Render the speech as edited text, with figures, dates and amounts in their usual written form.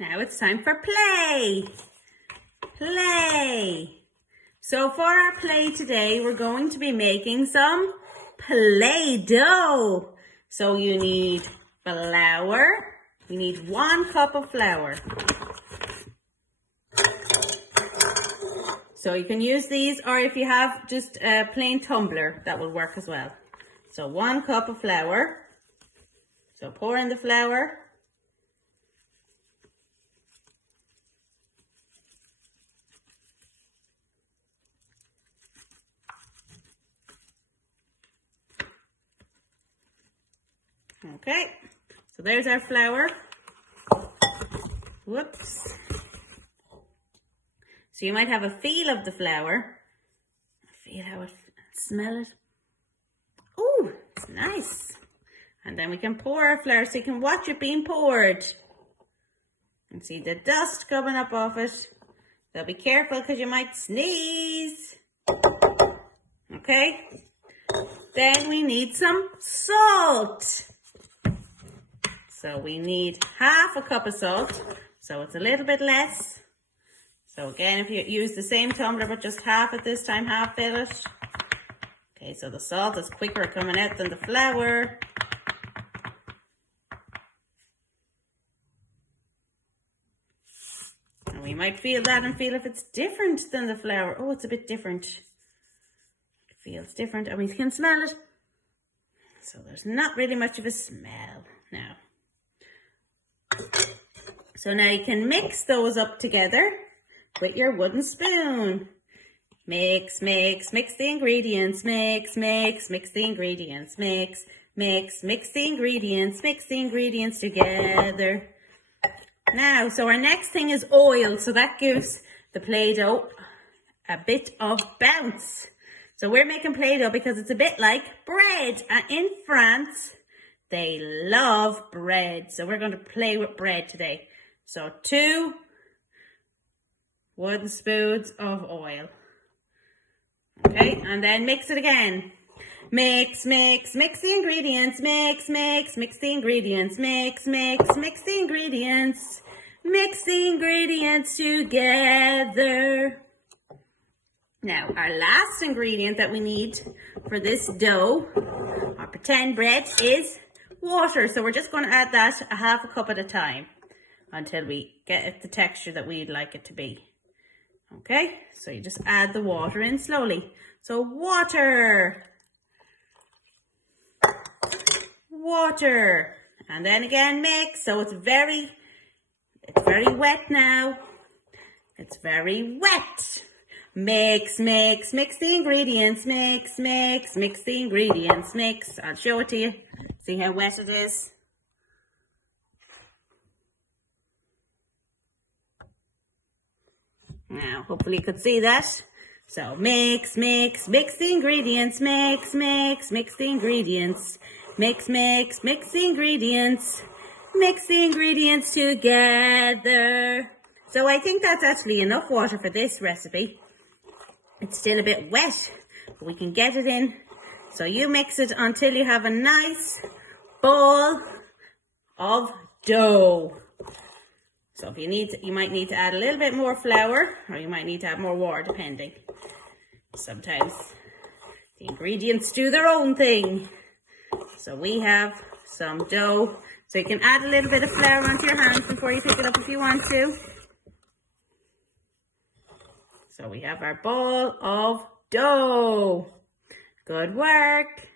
Now it's time for play. Play. So for our play today, we're going to be making some Play-Doh. So you need flour. You need 1 cup of flour. So you can use these, or if you have just a plain tumbler, that will work as well. So 1 cup of flour. So pour in the flour. Okay, so there's our flour. Whoops. So you might have a feel of the flour. Feel how it, smell it. Oh, it's nice. And then we can pour our flour so you can watch it being poured. And see the dust coming up off it. So be careful because you might sneeze. Okay. Then we need some salt. So we need 1/2 cup of salt. So it's a little bit less. So again, if you use the same tumbler, but just half at this time, half fill it. Okay, so the salt is quicker coming out than the flour. And we might feel that and feel if it's different than the flour. Oh, it's a bit different. It feels different and we can smell it. So there's not really much of a smell now. So now you can mix those up together with your wooden spoon. Mix, mix, mix the ingredients. Mix, mix, mix the ingredients. Mix, mix, mix the ingredients. Mix the ingredients together. Now, so our next thing is oil. So that gives the Play-Doh a bit of bounce. So we're making Play-Doh because it's a bit like bread. And in France, they love bread. So we're going to play with bread today. So 2 wooden spoons of oil. Okay, and then mix it again. Mix, mix, mix the ingredients. Mix, mix, mix the ingredients. Mix, mix, mix the ingredients. Mix the ingredients together. Now, our last ingredient that we need for this dough, our pretend bread, is water. So we're just going to add that 1/2 cup at a time until we get it the texture that we'd like it to be. Okay, so you just add the water in slowly. So water, water, and then again mix. So it's very wet now. It's very wet. Mix, mix, mix the ingredients. Mix, mix, mix the ingredients. Mix. I'll show it to you. See how wet it is. Now, hopefully you could see that. So mix, mix, mix the ingredients. Mix, mix, mix the ingredients. Mix, mix, mix the ingredients. Mix the ingredients together. So I think that's actually enough water for this recipe. It's still a bit wet, but we can get it in. So you mix it until you have a nice ball of dough. So if you might need to add a little bit more flour, or you might need to add more water, depending. Sometimes the ingredients do their own thing. So we have some dough. So you can add a little bit of flour onto your hands before you pick it up if you want to. So we have our ball of dough. Good work.